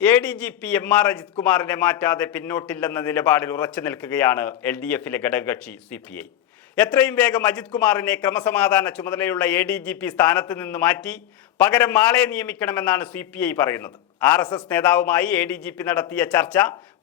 A D G P M R Ajith കുമാറിനെ മാറ്റാതെ പിന്നോട്ടില്ലെന്ന നിലപാടിൽ ഉറച്ചു നിൽക്കുകയാണ് എൽ ഡി എഫിലെ ഘടകകക്ഷി സി പി ഐ. എത്രയും വേഗം അജിത് കുമാറിനെ ക്രമസമാധാന ചുമതലയുള്ള എ ഡി ജി പി സ്ഥാനത്ത് നിന്ന് മാറ്റി പകരം ആളെ നിയമിക്കണമെന്നാണ് സി പി ഐ പറയുന്നത്. ആർ എസ് എസ് നേതാവുമായി എ ഡി ജി പി നടത്തിയ ചർച്ച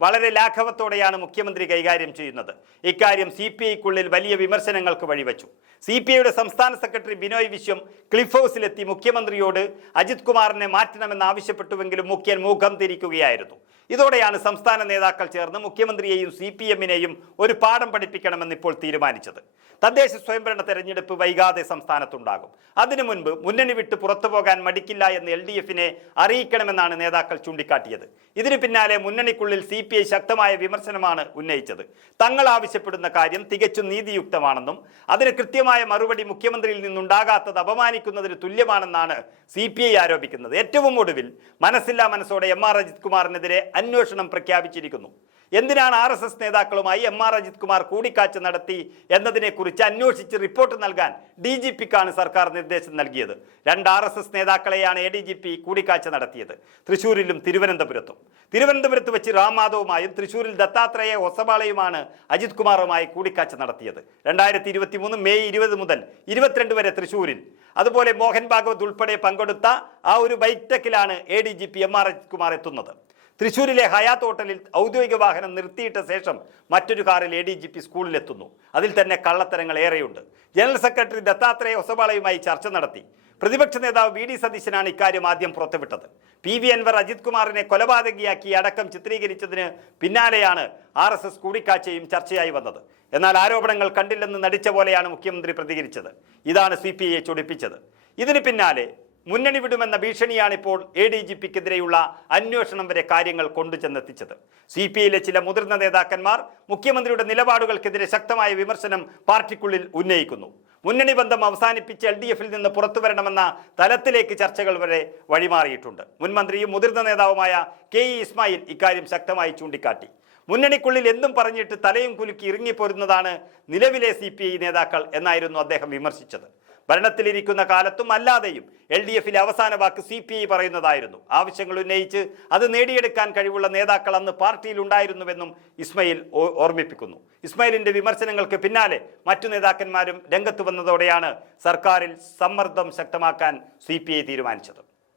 വളരെ ലാഘവത്തോടെയാണ് മുഖ്യമന്ത്രി കൈകാര്യം ചെയ്യുന്നത്. ഇക്കാര്യം സി പി ഐക്കുള്ളിൽ വലിയ വിമർശനങ്ങൾക്ക് വഴിവെച്ചു. സി പി ഐയുടെ സംസ്ഥാന സെക്രട്ടറി ബിനോയ് വിശ്വം ക്ലിഫ് ഹൗസിലെത്തി മുഖ്യമന്ത്രിയോട് അജിത് കുമാറിനെ മാറ്റണമെന്ന് ആവശ്യപ്പെട്ടുവെങ്കിലും മുഖ്യൻ മുഖം തിരിക്കുകയായിരുന്നു. ഇതോടെയാണ് സംസ്ഥാന നേതാക്കൾ ചേർന്ന് മുഖ്യമന്ത്രിയെയും സി പി എമ്മിനെയും ഒരു പാഠം പഠിപ്പിക്കണമെന്ന് ഇപ്പോൾ തീരുമാനിച്ചത്. തദ്ദേശ സ്വയംഭരണ തെരഞ്ഞെടുപ്പ് വൈകാതെ സംസ്ഥാനത്തുണ്ടാകും. അതിനു മുൻപ് മുന്നണി വിട്ട് പുറത്തു പോകാൻ മടിക്കില്ല എന്ന് എൽ ഡി എഫിനെ അറിയിക്കണമെന്നാണ് നേതാക്കൾ ചൂണ്ടിക്കാട്ടിയത്. ഇതിനു പിന്നാലെ മുന്നണിക്കുള്ളിൽ സി പി ഐ ശക്തമായ വിമർശനമാണ് ഉന്നയിച്ചത്. തങ്ങൾ ആവശ്യപ്പെടുന്ന കാര്യം തികച്ചും നീതിയുക്തമാണെന്നും അതിന് കൃത്യമായ മറുപടി മുഖ്യമന്ത്രിയിൽ നിന്നുണ്ടാകാത്തത് അപമാനിക്കുന്നതിന് തുല്യമാണെന്നാണ് സി പി ഐ ആരോപിക്കുന്നത്. ഏറ്റവും ഒടുവിൽ മനസ്സില്ലാ മനസ്സോടെ എം ആർ അജിത് കുമാറിനെതിരെ അന്വേഷണം പ്രഖ്യാപിച്ചിരിക്കുന്നു. എന്തിനാണ് ആർ എസ് എസ് നേതാക്കളുമായി എം ആർ അജിത് കുമാർ കൂടിക്കാഴ്ച നടത്തി എന്നതിനെക്കുറിച്ച് അന്വേഷിച്ച് റിപ്പോർട്ട് നൽകാൻ ഡി ജി പിക്കാണ് സർക്കാർ നിർദ്ദേശം നൽകിയത്. രണ്ട് ആർ എസ് എസ് നേതാക്കളെയാണ് എ ഡി ജി പി കൂടിക്കാഴ്ച നടത്തിയത്. തൃശൂരിലും തിരുവനന്തപുരത്തും. തിരുവനന്തപുരത്ത് വെച്ച് റാം മാധവുമായും തൃശൂരിൽ ദത്താത്രേയ ഒസവാളയുമാണ് അജിത് കുമാറുമായി കൂടിക്കാഴ്ച നടത്തിയത്. രണ്ടായിരത്തി ഇരുപത്തി മൂന്ന് മെയ് ഇരുപത് മുതൽ ഇരുപത്തിരണ്ട് വരെ തൃശൂരിൽ. അതുപോലെ മോഹൻ ഭാഗവത് ഉൾപ്പെടെ പങ്കെടുത്ത ആ ഒരു ബൈറ്റക്കിലാണ് A D G P M R Ajith Kumar എത്തുന്നത്. തൃശൂരിലെ ഹയാത്ത് ഹോട്ടലിൽ ഔദ്യോഗിക വാഹനം നിർത്തിയിട്ട ശേഷം മറ്റൊരു കാറിൽ എ ഡി ജി പി സ്കൂളിലെത്തുന്നു. അതിൽ തന്നെ കള്ളത്തരങ്ങൾ ഏറെയുണ്ട്. ജനറൽ സെക്രട്ടറി ദത്താത്രേയ ഒസവാളയുമായി ചർച്ച നടത്തി. പ്രതിപക്ഷ നേതാവ് വി ഡി സതീശനാണ് ഇക്കാര്യം ആദ്യം പുറത്തുവിട്ടത്. പി വി അൻവർ അജിത് കുമാറിനെ കൊലപാതകിയാക്കി അടക്കം ചിത്രീകരിച്ചതിന് പിന്നാലെയാണ് ആർ എസ് എസ് കൂടിക്കാഴ്ചയും ചർച്ചയായി വന്നത്. എന്നാൽ ആരോപണങ്ങൾ കണ്ടില്ലെന്ന് നടിച്ച പോലെയാണ് മുഖ്യമന്ത്രി പ്രതികരിച്ചത്. ഇതാണ് സി പി ഐയെ ചൊടിപ്പിച്ചത്. ഇതിന് പിന്നാലെ മുന്നണി വിടുമെന്ന ഭീഷണിയാണ് ഇപ്പോൾ എ ഡി ജി പിക്കെതിരെയുള്ള അന്വേഷണം വരെ കാര്യങ്ങൾ കൊണ്ടുചെന്നെത്തിച്ചത്. സി പി ഐയിലെ ചില മുതിർന്ന നേതാക്കന്മാർ മുഖ്യമന്ത്രിയുടെ നിലപാടുകൾക്കെതിരെ ശക്തമായ വിമർശനം പാർട്ടിക്കുള്ളിൽ ഉന്നയിക്കുന്നു. മുന്നണി ബന്ധം അവസാനിപ്പിച്ച് എൽ ഡി എഫിൽ നിന്ന് പുറത്തു വരണമെന്ന തലത്തിലേക്ക് ചർച്ചകൾ വരെ വഴിമാറിയിട്ടുണ്ട്. മുൻമന്ത്രിയും മുതിർന്ന നേതാവുമായ കെ ഇ ഇസ്മായിൽ ഇക്കാര്യം ശക്തമായി ചൂണ്ടിക്കാട്ടി. മുന്നണിക്കുള്ളിൽ എന്തും പറഞ്ഞിട്ട് തലയും കുലുക്കി ഇറങ്ങിപ്പോരുന്നതാണ് നിലവിലെ സി നേതാക്കൾ എന്നായിരുന്നു അദ്ദേഹം വിമർശിച്ചത്. ഭരണത്തിലിരിക്കുന്ന കാലത്തും അല്ലാതെയും എൽ ഡി എഫിലെ അവസാന വാക്ക് സി പി ഐ പറയുന്നതായിരുന്നു. ആവശ്യങ്ങൾ ഉന്നയിച്ച് അത് നേടിയെടുക്കാൻ കഴിവുള്ള നേതാക്കൾ അന്ന് പാർട്ടിയിൽ ഉണ്ടായിരുന്നുവെന്നും ഇസ്മയിൽ ഓർമ്മിപ്പിക്കുന്നു. ഇസ്മയിലിന്റെ വിമർശനങ്ങൾക്ക് പിന്നാലെ മറ്റു നേതാക്കന്മാരും രംഗത്ത് വന്നതോടെയാണ് സർക്കാരിൽ സമ്മർദ്ദം ശക്തമാക്കാൻ സി തീരുമാനിച്ചത്.